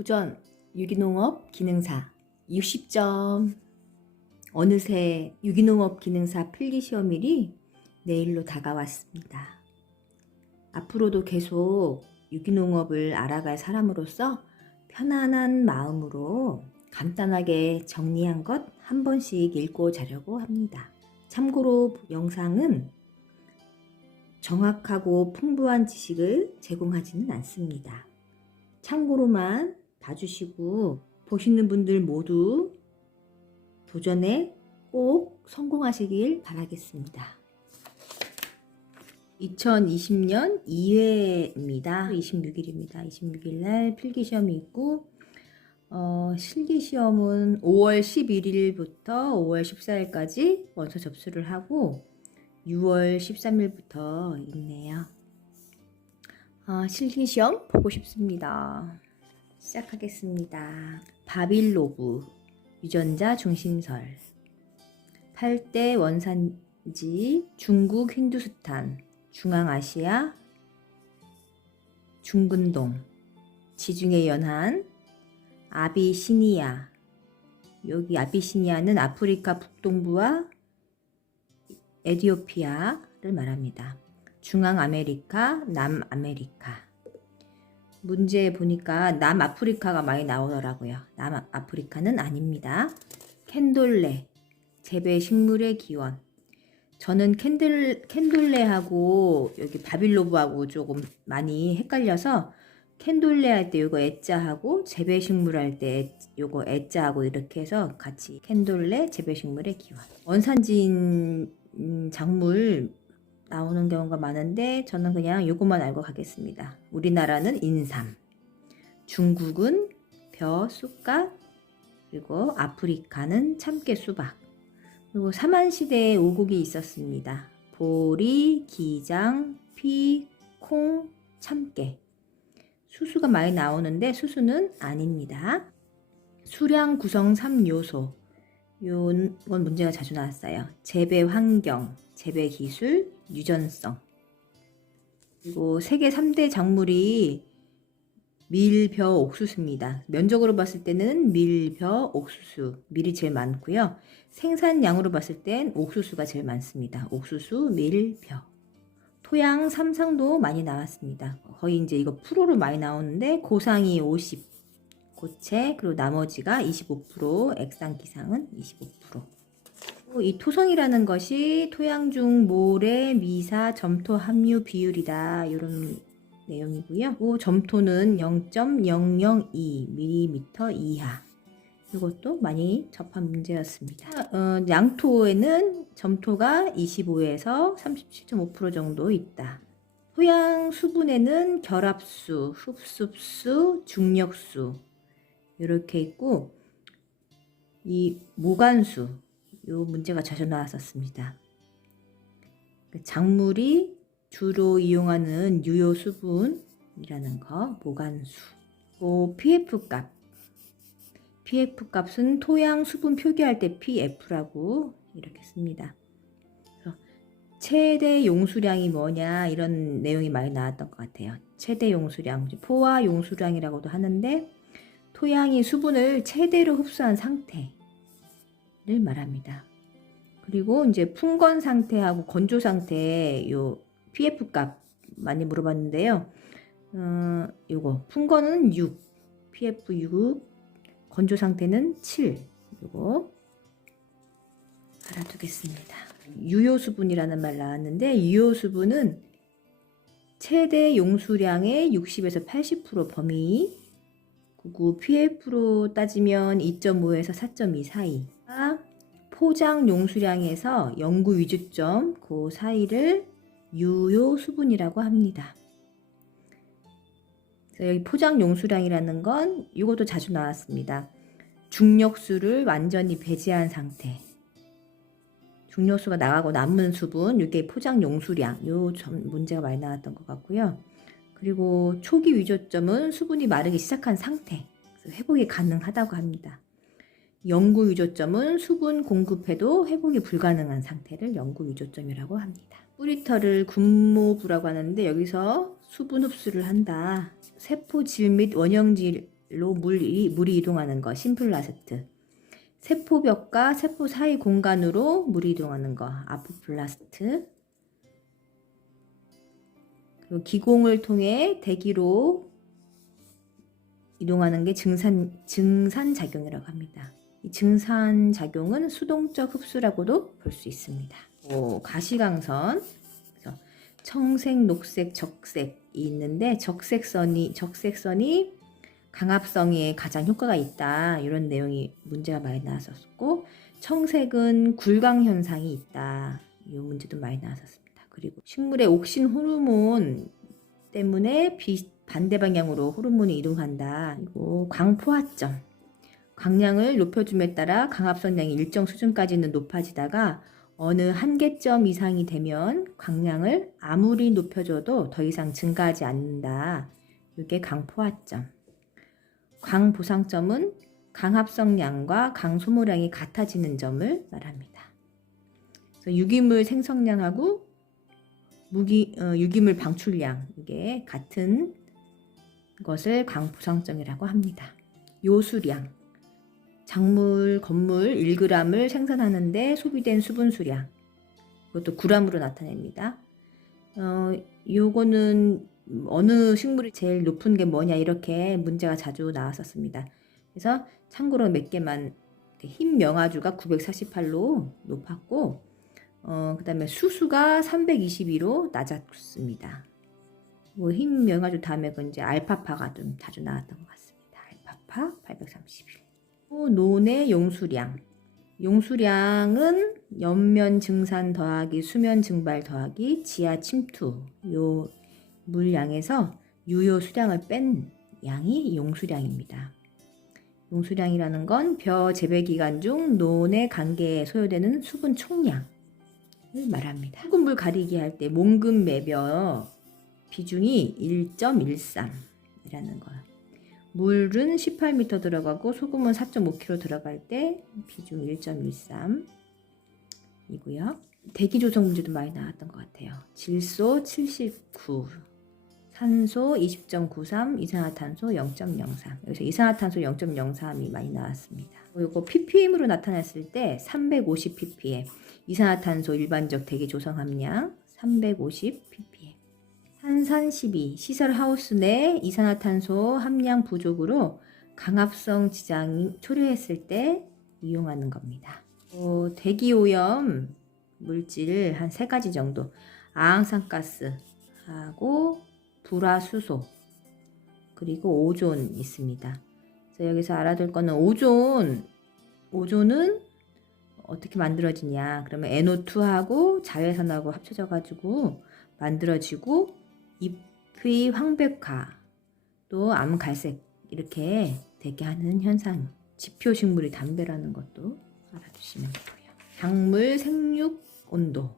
도전 유기농업 기능사 60점. 어느새 유기농업 기능사 필기시험일이 내일로 다가왔습니다. 앞으로도 계속 유기농업을 알아갈 사람으로서 편안한 마음으로 간단하게 정리한 것 한 번씩 읽고 자려고 합니다. 참고로 영상은 정확하고 풍부한 지식을 제공하지는 않습니다. 참고로만 봐주시고 보시는 분들 모두 도전에 꼭 성공하시길 바라겠습니다. 2020년 2회입니다. 26일입니다. 26일 날 필기시험이 있고 실기시험은 5월 11일부터 5월 14일까지 원서 접수를 하고 6월 13일부터 있네요. 실기시험 보고 싶습니다. 시작하겠습니다. 바빌로브 유전자 중심설 8대 원산지 중국 힌두스탄 중앙아시아 중근동 지중해 연안 아비시니아. 여기 아비시니아는 아프리카 북동부와 에티오피아를 말합니다. 중앙아메리카, 남아메리카. 문제 보니까 남아프리카가 많이 나오더라고요. 남아프리카는 아닙니다. 캔돌레, 재배식물의 기원. 저는 캔돌레하고 여기 바빌로브하고 조금 많이 헷갈려서 캔돌레 할 때 요거 애자하고 재배식물 할 때 요거 애자하고 이렇게 해서 같이 캔돌레 재배식물의 기원. 원산지인 작물 나오는 경우가 많은데 저는 그냥 요것만 알고 가겠습니다. 우리나라는 인삼, 중국은 벼, 쑥갓, 그리고 아프리카는 참깨, 수박. 그리고 삼한시대에 오곡이 있었습니다. 보리, 기장, 피, 콩, 참깨. 수수가 많이 나오는데 수수는 아닙니다. 수량 구성 3요소. 요건 문제가 자주 나왔어요. 재배 환경, 재배 기술, 유전성. 그리고 세계 3대 작물이 밀, 벼, 옥수수입니다. 면적으로 봤을 때는 밀, 벼, 옥수수. 밀이 제일 많고요. 생산량으로 봤을 땐 옥수수가 제일 많습니다. 옥수수, 밀, 벼. 토양 삼상도 많이 나왔습니다. 거의 이제 이거 프로로 많이 나오는데 고상이 50, 고체, 그리고 나머지가 25%, 액상기상은 25%. 이 토성이라는 것이 토양 중 모래, 미사, 점토 함유 비율이다. 이런 내용이고요. 점토는 0.002mm 이하. 이것도 많이 접한 문제였습니다. 양토에는 점토가 25에서 37.5% 정도 있다. 토양 수분에는 결합수, 흡습수, 중력수 이렇게 있고 이 모간수 이 문제가 자주 나왔었습니다. 작물이 주로 이용하는 유효 수분이라는 거 모간수. pF 값. pF 값은 토양 수분 표기할 때 pF라고 이렇게 씁니다. 최대 용수량이 뭐냐 이런 내용이 많이 나왔던 것 같아요. 최대 용수량, 포화 용수량이라고도 하는데 토양이 수분을 최대로 흡수한 상태를 말합니다. 그리고 이제 풍건 상태하고 건조 상태 요 pF 값 많이 물어봤는데요. 요거 풍건은 6, pF 6, 건조 상태는 7. 요거 알아두겠습니다. 유효 수분이라는 말 나왔는데 유효 수분은 최대 용수량의 60에서 80% 범위. 그리고 pF로 따지면 2.5에서 4.2 사이. 포장 용수량에서 영구 위주점 그 사이를 유효 수분이라고 합니다. 여기 포장 용수량이라는 건 이것도 자주 나왔습니다. 중력수를 완전히 배제한 상태. 중력수가 나가고 남은 수분, 이게 포장 용수량. 요 문제가 많이 나왔던 것 같고요. 그리고 초기 위조점은 수분이 마르기 시작한 상태. 그래서 회복이 가능하다고 합니다. 영구 위조점은 수분 공급해도 회복이 불가능한 상태를 영구 위조점이라고 합니다. 뿌리털을 군모부라고 하는데 여기서 수분 흡수를 한다. 세포질 및 원형질 공간별로 물이 이동하는 거, 심플라스트. 세포벽과 세포 사이 공간으로 물이 이동하는 거, 아포플라스트. 그리고 기공을 통해 대기로 이동하는 게 증산작용이라고 합니다. 이 증산작용은 수동적 흡수라고도 볼 수 있습니다. 가시광선, 청색, 녹색, 적색이 있는데 적색선이 강압성에 가장 효과가 있다. 이런 내용이 문제가 많이 나왔었고, 청색은 굴광 현상이 있다. 이 문제도 많이 나왔었습니다. 그리고 식물의 옥신 호르몬 때문에 반대 방향으로 호르몬이 이동한다. 그리고 광포화점. 광량을 높여줌에 따라 강압성량이 일정 수준까지는 높아지다가 어느 한계점 이상이 되면 광량을 아무리 높여줘도 더 이상 증가하지 않는다. 이게 강포화점. 강보상점은 강합성량과 강소모량이 같아지는 점을 말합니다. 그래서 유기물 생성량하고 유기물 방출량, 이게 같은 것을 강보상점이라고 합니다. 요수량, 작물, 건물 1g을 생산하는데 소비된 수분 수량, 이것도 g으로 나타냅니다. 요거는 어느 식물이 제일 높은 게 뭐냐, 이렇게 문제가 자주 나왔었습니다. 그래서 참고로 몇 개만, 흰 명아주가 948로 높았고, 그 다음에 수수가 322로 낮았습니다. 흰 명아주 다음에 이제 알파파가 좀 자주 나왔던 것 같습니다. 알파파 831. 논의 용수량. 용수량은 옆면 증산 더하기 수면 증발 더하기 지하 침투, 요 물량에서 유효 수량을 뺀 양이 용수량입니다. 용수량이라는 건 벼 재배 기간 중 논의 관계에 소요되는 수분 총량을 말합니다. 흙은물 가리기 할 때 몽금 매벼 비중이 1.13이라는 거예요. 물은 18m 들어가고 소금은 4.5kg 들어갈 때 비중 1.13이고요. 대기 조성 문제도 많이 나왔던 것 같아요. 질소 79, 산소 20.93, 이산화탄소 0.03. 여기서 이산화탄소 0.03이 많이 나왔습니다. 이거 ppm으로 나타났을 때 350 ppm. 이산화탄소 일반적 대기 조성 함량 350 ppm. 한산 12. 시설 하우스 내 이산화탄소 함량 부족으로 강압성 지장이 초래했을 때 이용하는 겁니다. 대기오염 물질 한 3가지 정도. 아항산가스하고 불화수소, 그리고 오존 있습니다. 그래서 여기서 알아둘 거는 오존은 어떻게 만들어지냐, 그러면 NO2하고 자외선하고 합쳐져 가지고 만들어지고 잎의 황백화, 또 암갈색 이렇게 되게 하는 현상, 지표식물의 담배라는 것도 알아두시면 되고요. 작물 생육 온도,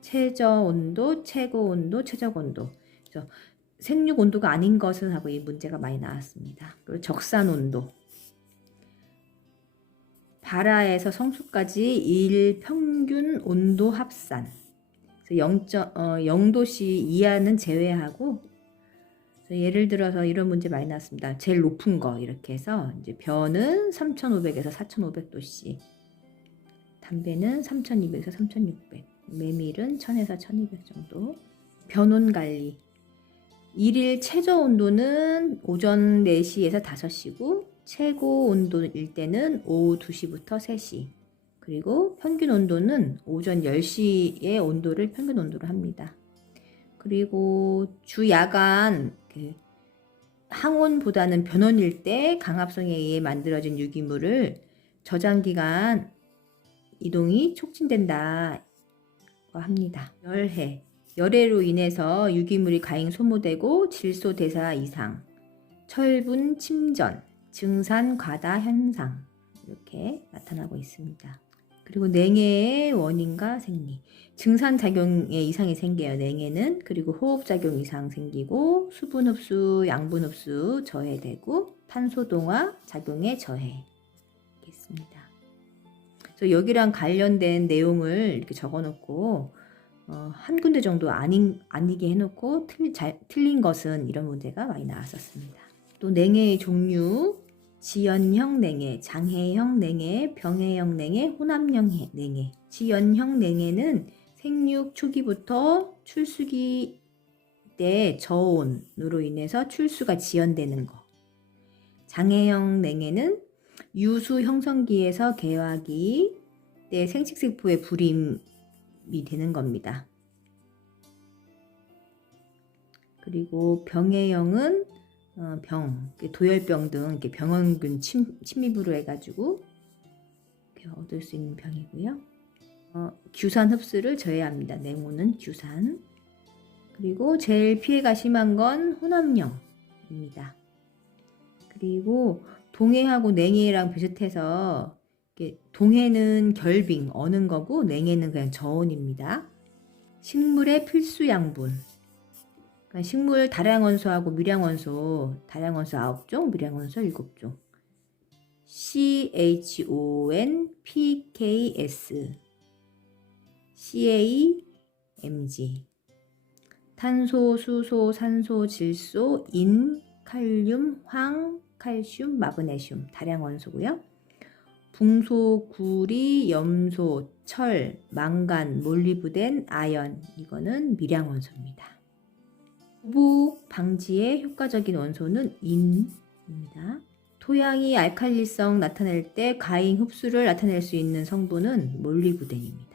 최저 온도, 최고 온도, 최적 온도. 그래서 생육 온도가 아닌 것은 하고 이 문제가 많이 나왔습니다. 그리고 적산 온도, 발화에서 성수까지 일 평균 온도 합산. 0도씨 이하는 제외하고, 예를 들어서 이런 문제 많이 나왔습니다. 제일 높은 거 이렇게 해서 이제 벼는 3,500에서 4,500도씨, 담배는 3,200에서 3,600, 메밀은 1,000에서 1,200 정도. 벼논 관리. 일일 최저 온도는 오전 4시에서 5시고 최고 온도일 때는 오후 2시부터 3시. 그리고 평균 온도는 오전 10시의 온도를 평균 온도로 합니다. 그리고 주 야간 항온보다는 변온일 때 강압성에 의해 만들어진 유기물을 저장기간 이동이 촉진된다고 합니다. 열해. 열해로 인해서 유기물이 과잉 소모되고 질소 대사 이상, 철분 침전, 증산 과다 현상, 이렇게 나타나고 있습니다. 그리고 냉해의 원인과 생리. 증산작용에 이상이 생겨요, 냉해는. 그리고 호흡작용 이상 생기고, 수분 흡수, 양분 흡수 저해되고, 탄소동화 작용에 저해겠습니다. 그래서 여기랑 관련된 내용을 이렇게 적어놓고, 한 군데 정도 아니게 해놓고 틀린 것은, 이런 문제가 많이 나왔었습니다. 또 냉해의 종류, 지연형 냉해, 장해형 냉해, 병해형 냉해, 혼합형 냉해. 지연형 냉해는 생육 초기부터 출수기 때 저온으로 인해서 출수가 지연되는 거. 장해형 냉해는 유수 형성기에서 개화기 때 생식세포의 불임이 되는 겁니다. 그리고 병해형은 도열병 등 이렇게 병원균 침입으로 해가지고 얻을 수 있는 병이고요. 규산 흡수를 저해합니다. 냉호는 규산. 그리고 제일 피해가 심한 건 혼합형입니다. 그리고 동해하고 냉해랑 비슷해서 동해는 결빙, 어는 거고 냉해는 그냥 저온입니다. 식물의 필수 양분. 그러니까 식물 다량원소하고 미량원소, 다량원소 9종, 미량원소 7종. CHON, PKS, CAMG. 탄소, 수소, 산소, 질소, 인, 칼륨, 황, 칼슘, 마그네슘, 다량원소고요. 붕소, 구리, 염소, 철, 망간, 몰리브덴, 아연, 이거는 미량원소입니다. 부복 방지에 효과적인 원소는 인입니다. 토양이 알칼리성 나타낼 때 과잉 흡수를 나타낼 수 있는 성분은 몰리브덴입니다.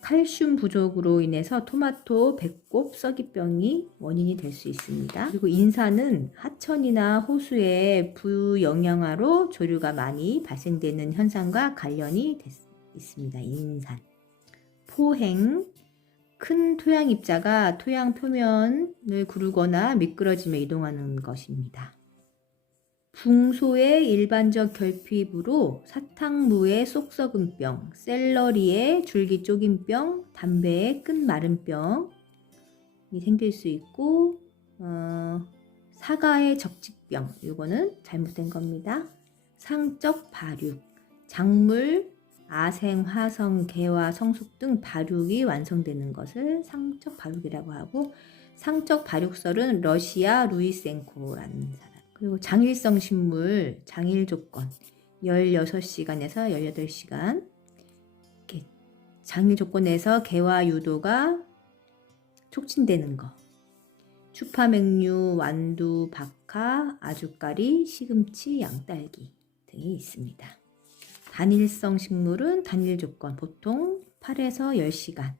칼슘 부족으로 인해서 토마토, 배꼽, 썩이병이 원인이 될 수 있습니다. 그리고 인산은 하천이나 호수의 부영양화로 조류가 많이 발생되는 현상과 관련이 있습니다. 인산. 포행, 큰 토양 입자가 토양 표면을 구르거나 미끄러지며 이동하는 것입니다. 붕소의 일반적 결핍으로 사탕무의 쏙 썩은 병, 샐러리의 줄기 쪼긴 병, 담배의 끝 마른 병이 생길 수 있고, 사과의 적직병, 이거는 잘못된 겁니다. 상적 발육, 작물, 아생, 화성, 개화, 성숙 등 발육이 완성되는 것을 상적 발육이라고 하고, 상적 발육설은 러시아 루이센코라는 사람. 그리고 장일성 식물, 장일 조건 16시간에서 18시간. 이렇게 장일 조건에서 개화 유도가 촉진되는 거. 추파맹류, 완두, 박하, 아주까리, 시금치, 양딸기 등이 있습니다. 단일성 식물은 단일 조건 보통 8에서 10시간.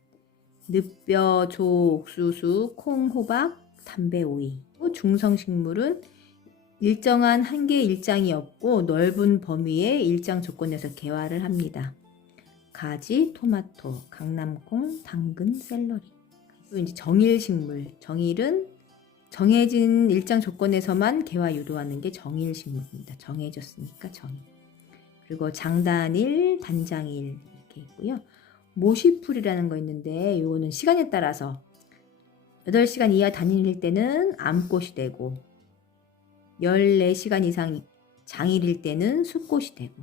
늪벼, 조, 옥수수, 콩, 호박, 담배, 오이. 중성 식물은 일정한 한계 일장이 없고 넓은 범위의 일장 조건에서 개화를 합니다. 가지, 토마토, 강낭콩, 당근, 샐러리. 또 이제 정일 식물. 정일은 정해진 일장 조건에서만 개화 유도하는 게 정일 식물입니다. 정해졌으니까 정일. 그리고 장단일, 단장일 이렇게 있고요. 모시풀이라는 거 있는데 이거는 시간에 따라서 8시간 이하 단일일 때는 암꽃이 되고 14시간 이상 장일일 때는 숫꽃이 되고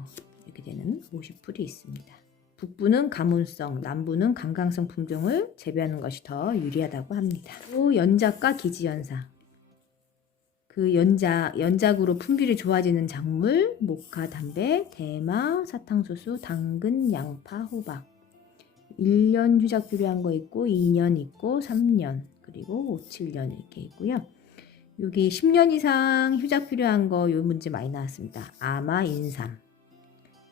이렇게 되는 모시풀이 있습니다. 북부는 가문성, 남부는 강강성 품종을 재배하는 것이 더 유리하다고 합니다. 또 연작과 기지연사. 그 연작으로 품질이 좋아지는 작물, 모카, 담배, 대마, 사탕수수, 당근, 양파, 호박. 1년 휴작 필요한 거 있고 2년 있고 3년 그리고 5, 7년 이렇게 있고요. 여기 10년 이상 휴작 필요한 거 요 문제 많이 나왔습니다. 아마, 인삼.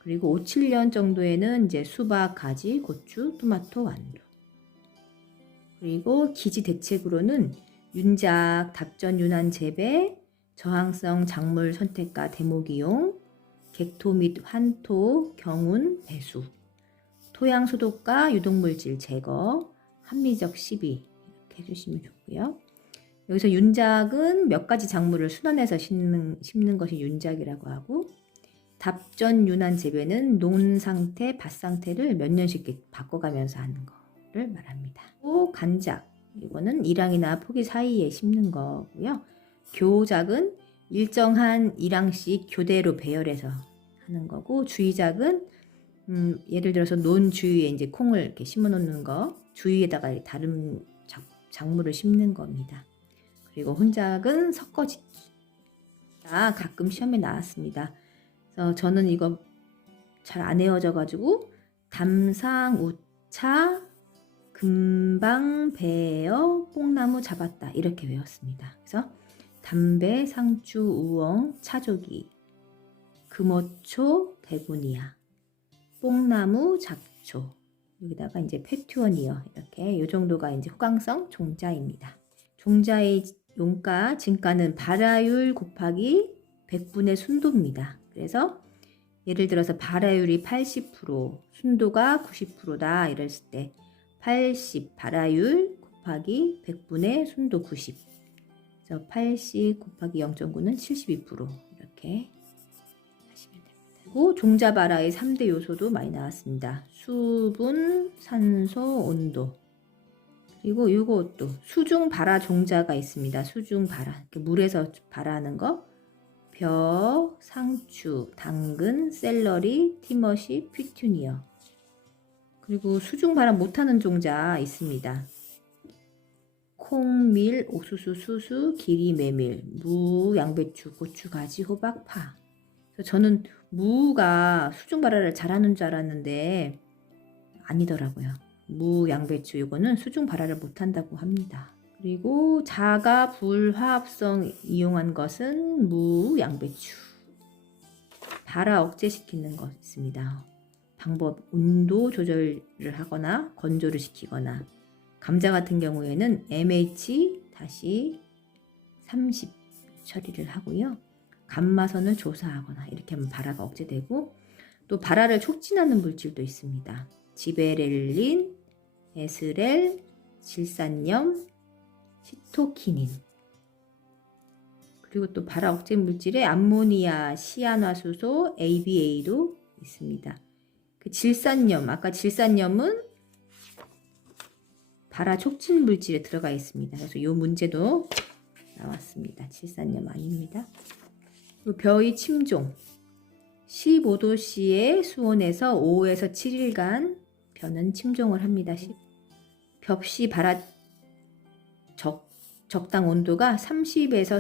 그리고 5, 7년 정도에는 이제 수박, 가지, 고추, 토마토, 완두. 그리고 기지 대책으로는 윤작, 답전 윤환 재배, 저항성 작물 선택과 대목이용, 객토 및 환토, 경운, 배수, 토양 소독과 유독물질 제거, 합리적 시비 이렇게 해주시면 좋고요. 여기서 윤작은 몇 가지 작물을 순환해서 심는 것이 윤작이라고 하고, 답전 윤환 재배는 논 상태, 밭 상태를 몇 년씩 바꿔가면서 하는 거를 말합니다. 또 간작, 이거는 일항이나 포기 사이에 심는 거고요. 교작은 일정한 일항씩 교대로 배열해서 하는 거고, 주의작은 예를 들어서 논 주위에 이제 콩을 이렇게 심어 놓는 거, 주위에다가 다른 작물을 심는 겁니다. 그리고 혼작은 섞어짓기. 가끔 시험에 나왔습니다. 그래서 저는 이거 잘 안 외워져 가지고 담상우차 금방 베어 뽕나무 잡았다 이렇게 외웠습니다. 그래서 담배 상추 우엉 차조기 금오초 대구니아 뽕나무 잡초 여기다가 이제 페튜어니어 이렇게 요 정도가 이제 호강성 종자입니다. 종자의 용가 진가는 발화율 곱하기 100분의 순도입니다. 그래서 예를 들어서 발화율이 80% 순도가 90%다 이랬을 때 80 발화율 곱하기 100분의 순도 90 그래서 80 곱하기 0.9는 72% 이렇게 하시면 됩니다. 그리고 종자 발화의 3대 요소도 많이 나왔습니다. 수분, 산소, 온도 그리고 이것도 수중 발화 종자가 있습니다. 수중 발화 물에서 발화하는 거 벼, 상추, 당근, 샐러리, 티머시, 피투니어 그리고 수중 발화 못하는 종자 있습니다. 콩, 밀, 옥수수, 수수, 기리, 메밀, 무, 양배추, 고추, 가지, 호박, 파. 그래서 저는 무가 수중 발화를 잘하는 줄 알았는데 아니더라고요. 무, 양배추 이거는 수중 발화를 못한다고 합니다. 그리고 자가 불화합성 이용한 것은 무, 양배추. 발화 억제시키는 것 있습니다. 방법 온도 조절을 하거나 건조를 시키거나 감자 같은 경우에는 MH-30 처리를 하고요. 감마선을 조사하거나 이렇게 하면 발화가 억제되고 또 발화를 촉진하는 물질도 있습니다. 지베렐린, 에스렐, 질산염, 시토키닌 그리고 또 발화 억제 물질에 암모니아, 시아나수소, ABA도 있습니다. 그 질산염, 아까 질산염은 발화 촉진 물질에 들어가 있습니다. 그래서 이 문제도 나왔습니다. 질산염 아닙니다. 벼의 침종 15도씨의 수온에서 5에서 7일간 벼는 침종을 합니다. 벽시 발화 적당 온도가 30에서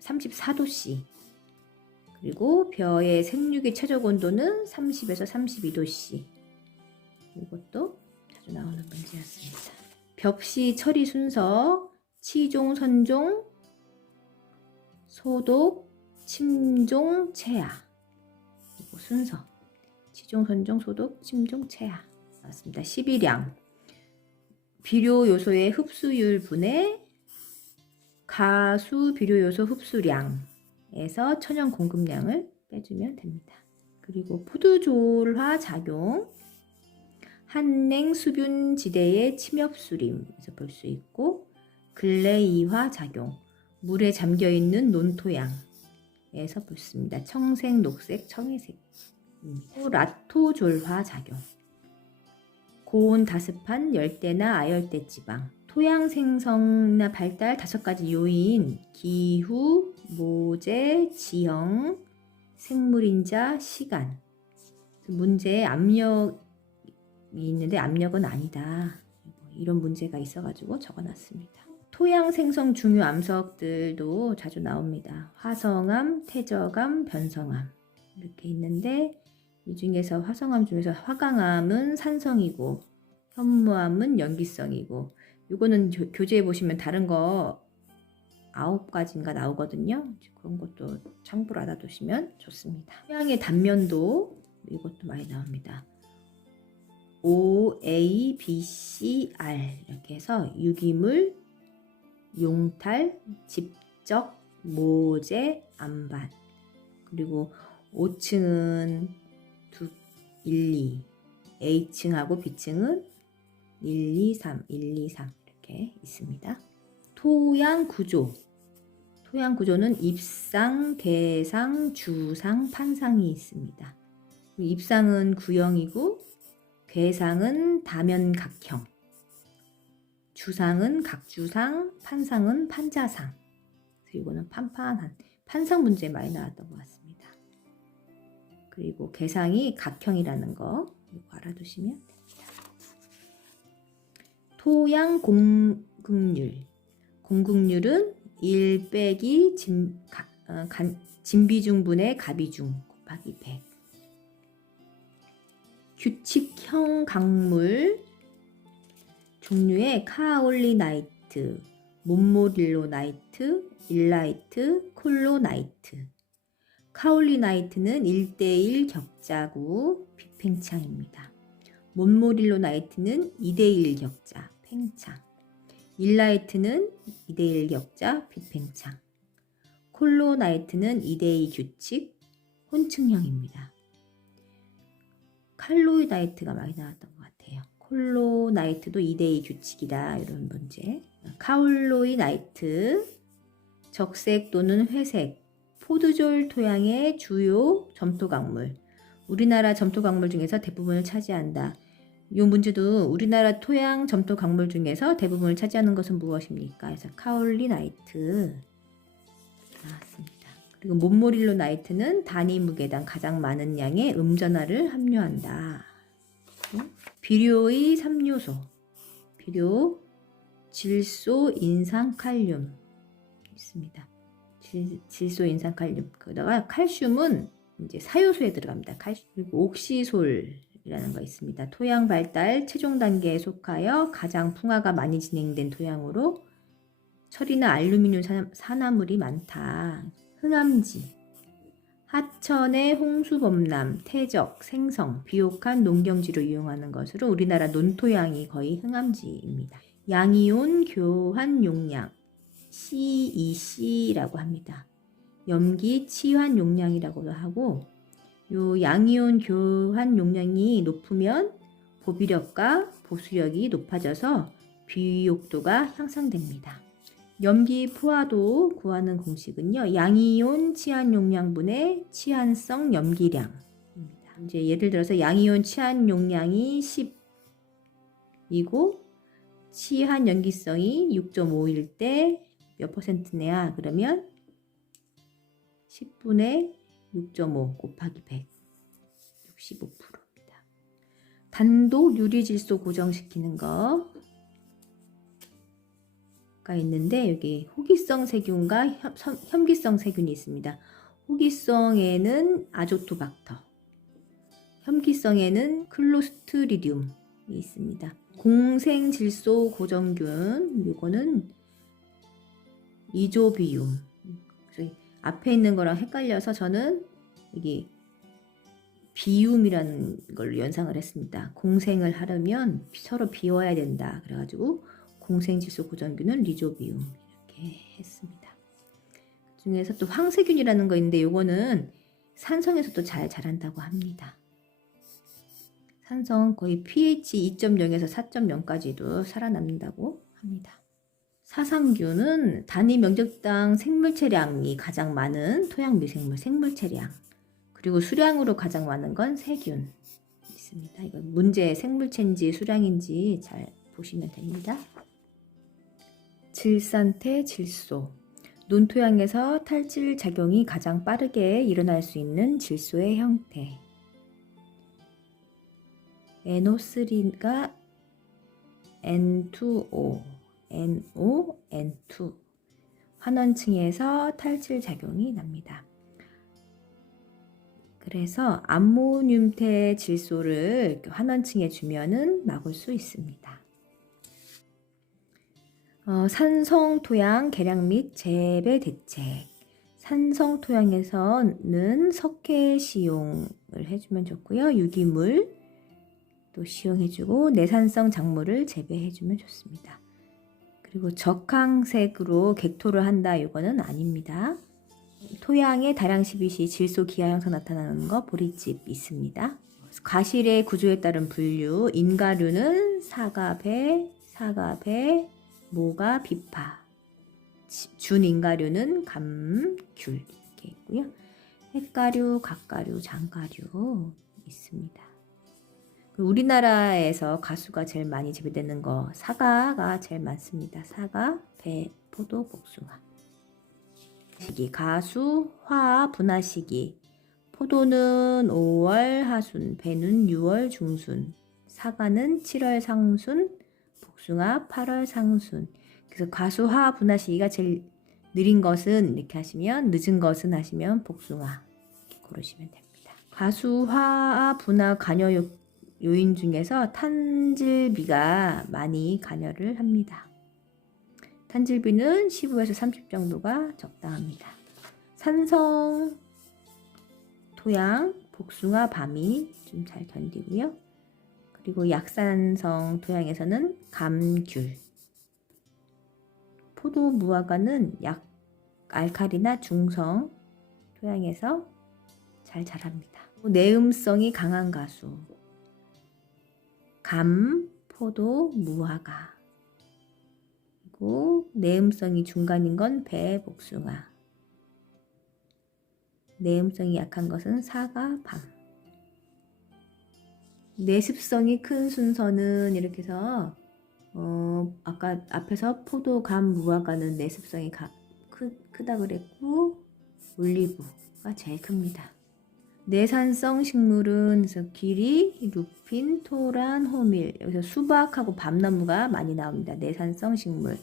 34도씨 그리고 벼의 생육의 최적 온도는 30에서 32도씨 이것도 자주 나오는 문제였습니다. 벽시 처리 순서 치종, 선종, 소독, 침종, 체화 그리고 순서 치종, 선종, 소독, 침종, 체화 나왔습니다. 11량 비료 요소의 흡수율 분의 가수 비료 요소 흡수량에서 천연 공급량을 빼주면 됩니다. 그리고 푸드졸화 작용 한냉 수분 지대의 침엽수림에서 볼 수 있고 글레이화 작용 물에 잠겨 있는 논토양에서 볼 수 있습니다. 청색, 녹색, 청회색 라토졸화 작용 고온 다습한 열대나 아열대 지방 토양 생성이나 발달 5가지 요인 기후, 모재, 지형, 생물인자, 시간 문제에 압력이 있는데 압력은 아니다 이런 문제가 있어가지고 적어놨습니다. 토양 생성 중요 암석들도 자주 나옵니다. 화성암, 태적암, 변성암 이렇게 있는데 이 중에서 화성암 중에서 화강암은 산성이고 현무암은 염기성이고 이거는 교재에 보시면 다른 거 9가지인가 나오거든요. 그런 것도 참고로 알아두시면 좋습니다. 토양의 단면도 이것도 많이 나옵니다. O, A, B, C, R 이렇게 해서 유기물, 용탈, 집적, 모재, 암반 그리고 5층은 1, 2 A층하고 B층은 1, 2, 3, 1, 2, 3 이렇게 있습니다. 토양 구조 토양 구조는 입상, 개상, 주상, 판상이 있습니다. 입상은 구형이고 괴상은 다면각형, 주상은 각주상, 판상은 판자상. 그래서 이거는 판판한 판상 문제 많이 나왔던 것 같습니다. 그리고 괴상이 각형이라는 거 이거 알아두시면 됩니다. 토양 공급률. 공급률은 1 빼기 진비중분의 가비중 곱하기 100. 규칙형 강물 종류의 카올리나이트, 몬모릴로나이트, 일라이트, 콜로나이트. 카올리나이트는 1대1 격자구 비팽창입니다. 몬모릴로나이트는 2대1 격자 팽창. 일라이트는 2대1 격자 비팽창. 콜로나이트는 2대2 규칙 혼층형입니다. 칼로이나이트가 많이 나왔던 것 같아요. 콜로나이트도 2대2 규칙이다. 이런 문제. 카올로이나이트 적색 또는 회색 포도졸 토양의 주요 점토광물. 우리나라 점토광물 중에서 대부분을 차지한다. 이 문제도 우리나라 토양 점토광물 중에서 대부분을 차지하는 것은 무엇입니까? 그래서 카올리나이트 나왔습니다. 그리고 몬모릴로나이트는 단위 무게당 가장 많은 양의 음전화를 함유한다. 비료의 3요소 비료, 질소, 인산, 칼륨 있습니다. 질소, 인산, 칼륨. 그러다가 칼슘은 이제 사요소에 들어갑니다. 칼슘. 그리고 옥시솔이라는 거 있습니다. 토양 발달 최종 단계에 속하여 가장 풍화가 많이 진행된 토양으로 철이나 알루미늄 산화물이 많다. 흥암지, 하천의 홍수범람, 태적, 생성, 비옥한 농경지로 이용하는 것으로 우리나라 논토양이 거의 흥암지입니다. 양이온 교환 용량, CEC라고 합니다. 염기 치환 용량이라고도 하고, 요 양이온 교환 용량이 높으면 보비력과 보수력이 높아져서 비옥도가 향상됩니다. 염기 포화도 구하는 공식은요. 양이온 치환 용량분의 치환성 염기량입니다. 이제 예를 들어서 양이온 치환 용량이 10이고 치환 염기성이 6.5일 때 몇 퍼센트냐? 그러면 10분의 6.5 곱하기 100, 65%입니다. 단독 유리질소 고정시키는 거 가 있는데 여기 호기성 세균과 혐기성 세균이 있습니다. 호기성에는 아조토박터, 혐기성에는 클로스트리디움이 있습니다. 공생질소 고정균, 이거는 이조비움. 그래서 앞에 있는 거랑 헷갈려서 저는 여기 비움이라는 걸로 연상을 했습니다. 공생을 하려면 서로 비워야 된다. 그래가지고 공생질소 고정균은 리조비움 이렇게 했습니다. 그 중에서 또 황세균이라는 거 있는데 이거는 산성에서도 잘 자란다고 합니다. 산성 거의 pH 2.0에서 4.0까지도 살아남는다고 합니다. 사상균은 단위 면적당 생물체량이 가장 많은 토양 미생물 생물체량, 그리고 수량으로 가장 많은 건 세균 있습니다. 이거 문제 생물체인지 수량인지 잘 보시면 됩니다. 질산태 질소. 논토양에서 탈질 작용이 가장 빠르게 일어날 수 있는 질소의 형태. NO3가 N2O, NO, N2. 환원층에서 탈질 작용이 납니다. 그래서 암모늄태 질소를 환원층에 주면은 막을 수 있습니다. 산성 토양 개량 및 재배 대책. 산성 토양에서는 석회 시용을 해주면 좋고요. 유기물 또 시용해주고 내산성 작물을 재배해주면 좋습니다. 그리고 적항색으로 객토를 한다. 이거는 아닙니다. 토양의 다량 시비 시 질소 기하 형성 나타나는 거 보리집 있습니다. 과실의 구조에 따른 분류. 인가류는 사과배, 모가, 비파. 준인가류는 감, 귤 이렇게 있고요. 햇가류, 갓가류, 장가류 있습니다. 우리나라에서 가수가 제일 많이 재배되는 거 사과가 제일 많습니다. 사과, 배, 포도, 복숭아. 시기 가수, 화, 분화 시기. 포도는 5월 하순, 배는 6월 중순, 사과는 7월 상순, 복숭아 8월 상순. 그래서 가수, 화, 분화 시기가 제일 느린 것은 이렇게 하시면, 늦은 것은 하시면 복숭아 이렇게 고르시면 됩니다. 가수화 분화 간여 요인 중에서 탄질비가 많이 관여를 합니다. 탄질비는 15에서 30 정도가 적당합니다. 산성 토양 복숭아 밤이 좀 잘 견디고요. 그리고 약산성 토양에서는 감, 귤, 포도 무화과는 약 알칼리나 중성 토양에서 잘 자랍니다. 내음성이 강한 가수 감, 포도, 무화과, 그리고 내음성이 중간인 건 배, 복숭아, 내음성이 약한 것은 사과, 밤. 내습성이 큰 순서는 이렇게 해서 아까 앞에서 포도, 감, 무화과는 내습성이 크다 그랬고 올리브가 제일 큽니다. 내산성 식물은 그래서 기리, 루핀, 토란, 호밀, 여기서 수박하고 밤나무가 많이 나옵니다. 내산성 식물.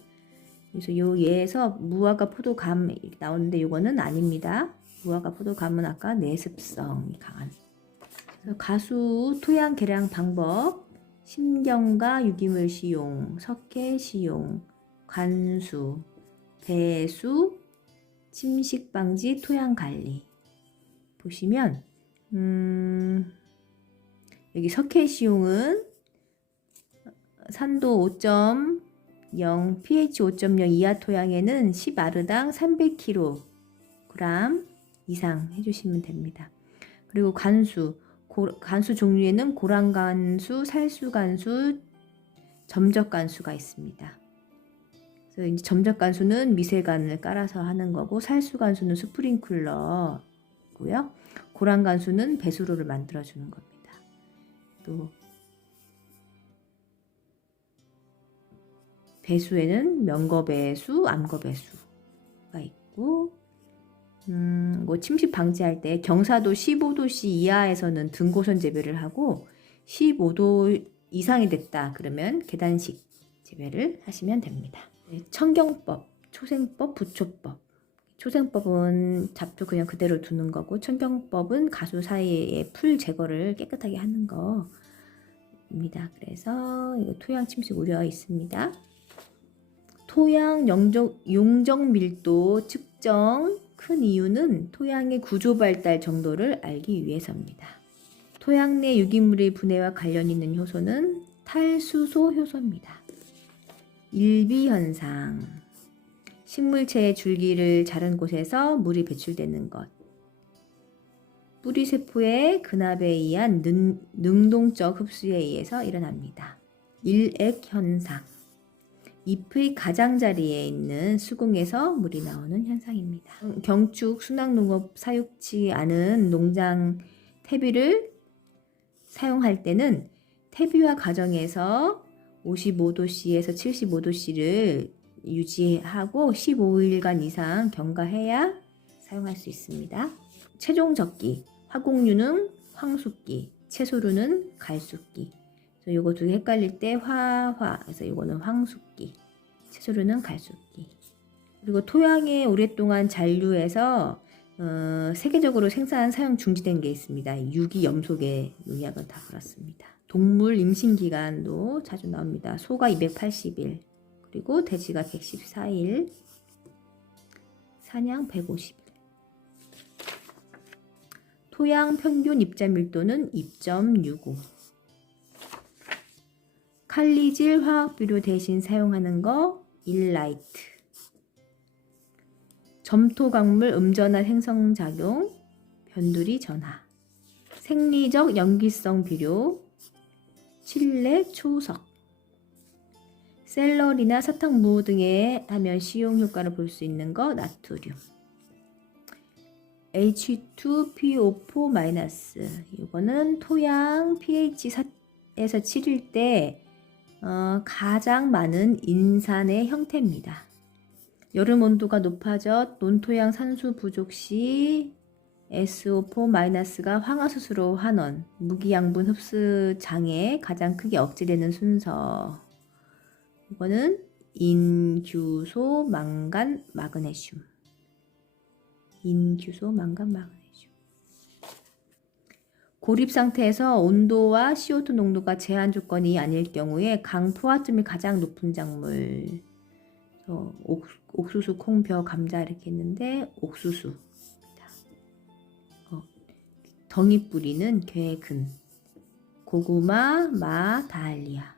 그래서 요 예에서 무화과, 포도, 감 나오는데 요거는 아닙니다. 무화과, 포도, 감은 아까 내습성이 강한. 그래서 가수 토양 개량 방법: 심경과 유기물 시용, 석회 시용, 관수, 배수, 침식 방지, 토양 관리. 보시면 여기 석회 시용은 산도 5.0, pH 5.0 이하 토양에는 10아르당 300kg 이상 해주시면 됩니다. 그리고 관수, 간수 종류에는 고랑간수, 살수간수, 점적간수가 있습니다. 그래서 이제 점적간수는 미세간을 깔아서 하는 거고, 살수간수는 스프링클러고요. 고랑간수는 배수로를 만들어주는 겁니다. 또 배수에는 명거배수, 암거배수가 있고, 뭐 침식 방지할 때 경사도 15도씨 이하에서는 등고선 재배를 하고 15도 이상이 됐다 그러면 계단식 재배를 하시면 됩니다. 청경법, 초생법, 부초법. 초생법은 잡초 그냥 그대로 두는 거고, 청경법은 가수 사이에 풀 제거를 깨끗하게 하는 거입니다. 그래서 이거 토양 침식 우려 있습니다. 토양 용적 밀도 측정 큰 이유는 토양의 구조 발달 정도를 알기 위해서입니다. 토양 내 유기물의 분해와 관련 있는 효소는 탈수소 효소입니다. 일비현상, 식물체의 줄기를 자른 곳에서 물이 배출되는 것, 뿌리세포의 근압에 의한 능동적 흡수에 의해서 일어납니다. 일액현상, 잎의 가장자리에 있는 수궁에서 물이 나오는 현상입니다. 경축, 순환농업 사육치 않은 농장 퇴비를 사용할 때는 퇴비화 과정에서 55도씨에서 75도씨를 유지하고 15일간 이상 경과해야 사용할 수 있습니다. 최종 적기, 화곡류는 황숙기, 채소류는 갈숙기. 그래서 요거 두 개 헷갈릴 때 그래서 요거는 황숙기, 채소류는 갈숙기. 그리고 토양에 오랫동안 잔류해서 세계적으로 생산 사용 중지된 게 있습니다. 유기염소계 농약은 다 그렇습니다. 동물 임신 기간도 자주 나옵니다. 소가 280일, 그리고 돼지가 114일, 사냥 150일. 토양 평균 입자 밀도는 2.65. 칼리질 화학비료 대신 사용하는 거 일라이트. 점토광물 음전화 생성작용 변두리 전화. 생리적 염기성 비료 칠레 초석. 샐러리나 사탕무 등에 하면 시용 효과를 볼 수 있는 거 나트륨. H2PO4- 이거는 토양 pH 4에서 7일 때 가장 많은 인산의 형태입니다. 여름 온도가 높아져 논토양 산소 부족 시 SO4- 황화수소로 환원, 무기양분 흡수 장애 가장 크게 억제되는 순서. 이거는 인규소, 망간, 마그네슘. 인규소, 망간, 마그네슘. 고립 상태에서 온도와 CO2 농도가 제한 조건이 아닐 경우에 강 포화점이 가장 높은 작물. 옥수수, 콩, 벼, 감자 이렇게 했는데 옥수수. 덩이 뿌리는 괴근, 고구마, 마, 다알리아.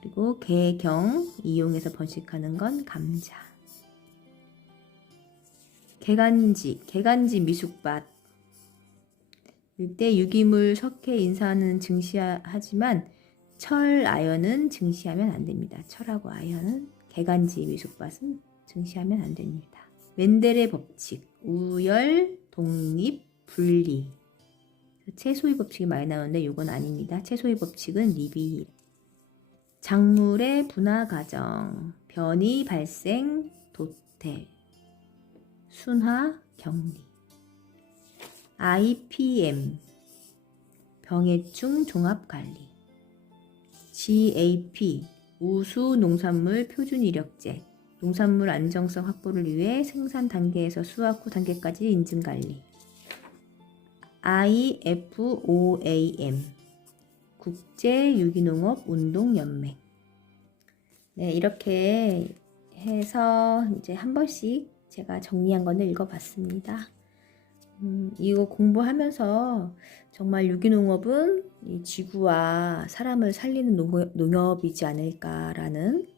그리고 개경, 이용해서 번식하는 건 감자. 개간지 미숙밭. 이때 유기물 석회 인산은 증시하지만 철, 아연은 증시하면 안 됩니다. 철하고 아연은 개간지 미숙밭은 증시하면 안 됩니다. 멘델의 법칙, 우열, 독립, 분리. 채소의 법칙이 많이 나오는데 이건 아닙니다. 채소의 법칙은 리비. 작물의 분화 과정, 변이 발생, 도태, 순화, 격리. IPM, 병해충 종합관리. GAP, 우수 농산물 표준 이력제, 농산물 안정성 확보를 위해 생산 단계에서 수확 후 단계까지 인증 관리. IFOAM, 국제 유기농업 운동 연맹. 네, 이렇게 해서 이제 한 번씩 제가 정리한 거는 읽어봤습니다. 이거 공부하면서 정말 유기농업은 이 지구와 사람을 살리는 농업이지 않을까라는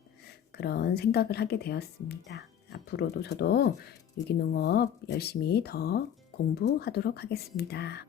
그런 생각을 하게 되었습니다. 앞으로도 저도 유기농업 열심히 더 공부하도록 하겠습니다.